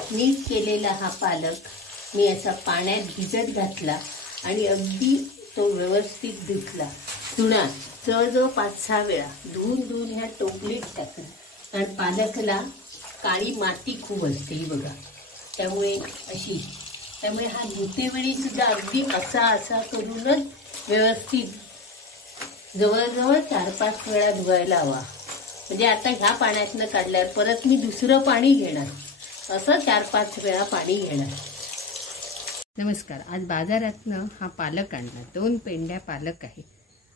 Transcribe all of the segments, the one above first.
नीट केलेला हा पालक मी असा पाण्यात भिजत घातला आणि अगदी तो व्यवस्थित धुतला. धुणार जवळजवळ 5-6 वेळा धुवून ह्या टोपलीत टाकला. कारण पालकला काळी माती खूप असते ही बघा, त्यामुळे हा धुतेवेळी सुद्धा अगदी असा करूनच व्यवस्थित जवळजवळ 4-5 वेळा धुवायला हवा. म्हणजे आता ह्या पाण्यातनं काढल्यावर परत मी दुसरं पाणी घेणार, असं 4-5 वेळा पाणी घेणार. नमस्कार. आज बाजारातनं हा पालक आणला. 2 पेंड्या पालक आहे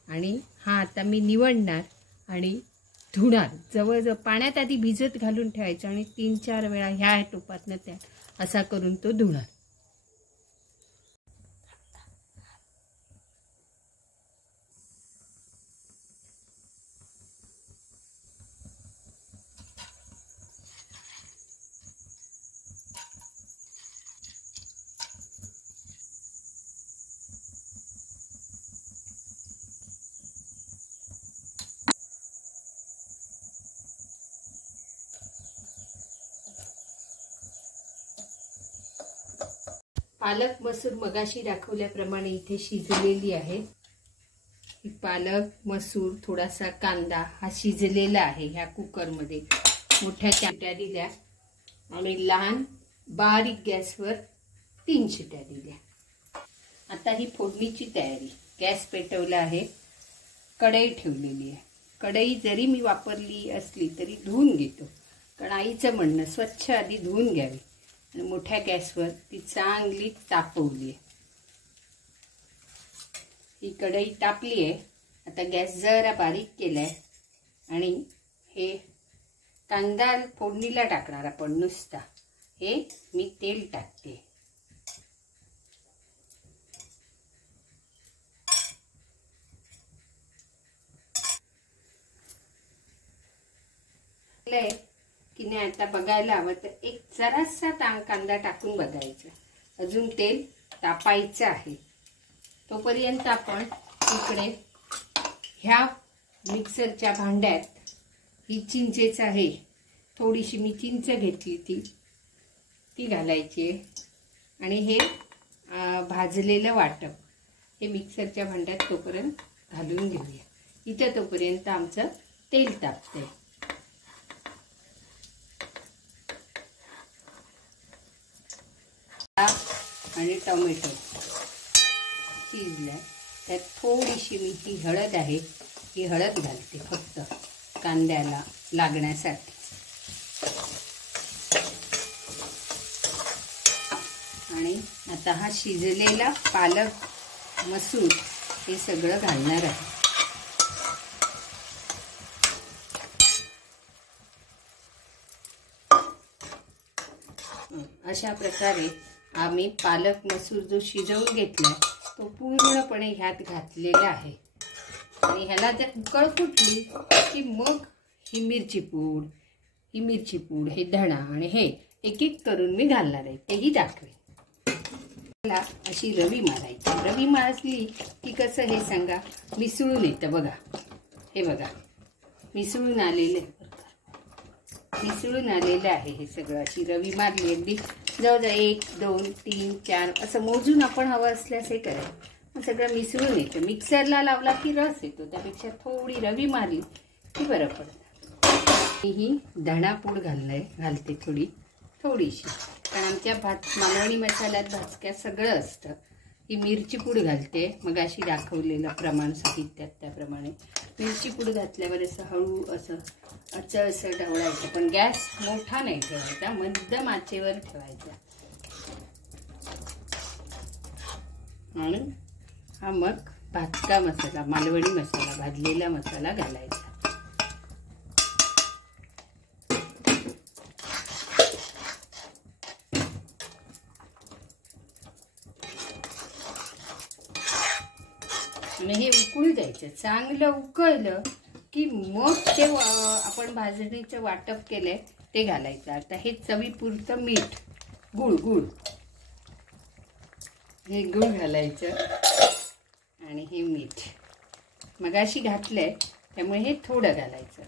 आणि हा आता मी निवडणार आणि धुणार. जवळजवळ पाण्यात आधी भिजत घालून ठेवायचं आणि 3-4 वेळा ह्या टोपातनं त्या असा करून तो धुणार. पालक मसूर मगाशी दाखवल्याप्रमाणे इथे शिजलेली आहे. ही पालक मसूर थोडासा कांदा हा शिजलेला आहे. ह्या कुकरमध्ये मोठ्या शिट्या दिल्या आणि लहान बारीक गॅसवर 3 शिट्या दिल्या. आता ही फोडणीची तयारी. गॅस पेटवला आहे, कढई ठेवलेली आहे. कढई जरी मी वापरली असली तरी धुवून घेतो, कारण आईचं म्हणणं स्वच्छ आधी धुवून घ्यावी. आणि मोठ्या गॅसवर ती चांगली तापवली आहे. ही कढई तापली आहे. आता गॅस जरा बारीक केलाय आणि हे कांदा फोडणीला टाकणार आपण नुसता. हे मी तेल टाकते. की नाही आता बघायला हवं तर एक जरासा कांदा टाकून बघायचा. अजून तेल तापायचं आहे. तोपर्यंत आपण इकडे ह्या मिक्सरच्या भांड्यात ही चिंचेच आहे, थोडीशी मी चिंच घेतली ती घालायची आहे आणि हे भाजलेलं वाटप हे मिक्सरच्या भांड्यात तोपर्यंत घालून घेऊया. इथे तोपर्यंत आमचं तेल तापतंय. आणि टोमॅटो शिजलाय. त्यात थोडीशी मी ही हळद आहे, ही हळद घालते फक्त कांद्याला लागण्यासाठी. आणि आता हा शिजलेला पालक मसूर हे सगळं घालणार आहे. अशा प्रकारे आम्ही पालक मसूर जो शिजवून घेतला तो पूर्णपणे ह्यात घातलेला आहे. आणि ह्याला जर उकळ फुटली की मग ही मिरची पूड, हे धणा आणि हे एक एक करून मी घालणार आहे, तेही दाखवेन. ह्याला अशी रवी मारायची. रवी मारली की कसं हे सांगा, मिसळून येतं बघा. हे बघा मिसळून आलेलं आहे हे सगळं. अशी रवी मारली अगदी जवळजवळ 1, 2, 3, 4 असं मोजून आपण हवं असल्यास हे करायचं. सगळं मिसळून येतं. मिक्सरला लावला की रस येतो, त्यापेक्षा थोडी रवी मारली की बरं पडतं. ही धणापूड घालते थोडीशी, कारण आमच्या मालवणी मसाल्यात भाजक्यात सगळं असतं. ही मिरची पूड घालते, मग अशी दाखवलेलं प्रमाण साहित्यात त्याप्रमाणे. मिरची पूड घातल्यावर असं हळू असं असं ढवळायचं, पण गॅस मोठा नाही ठेवायचा, मध्यम आचेवर ठेवायचा. आणि हा मग भाजका मसाला, मालवणी मसाला, भाजलेला मसाला घालायचा. आणि हे उकळू द्यायचं. चांगलं उकळलं की मग ते आपण भाजणीचं वाटप केलंय ते घालायचं. आता हे चवीपुरतं मीठ, गुळ हे गुळ घालायचं आणि हे मीठ मगाशी घातलंय त्यामुळे हे थोडं घालायचं.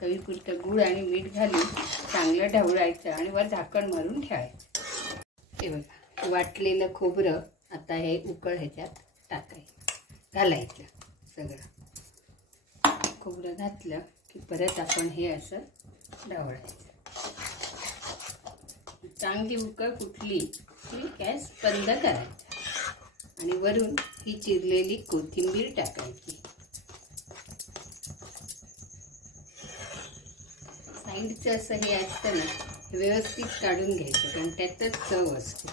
चवीपुरतं गुळ आणि मीठ घालून चांगलं ढवळायचं आणि वर झाकण मारून ठेवायचं. हे बघा, वाटलेलं खोबरं आता हे उकळ ह्याच्यात घालायचं. सगळं खोबरं घातलं की परत आपण हे असं ढवळायचं. चांगली उकळ फुटली की गॅस बंद करायचा आणि वरून ही चिरलेली कोथिंबीर टाकायची. साईडचं असं हे असतं ना, व्यवस्थित काढून घ्यायचं कारण त्यातच चव असते.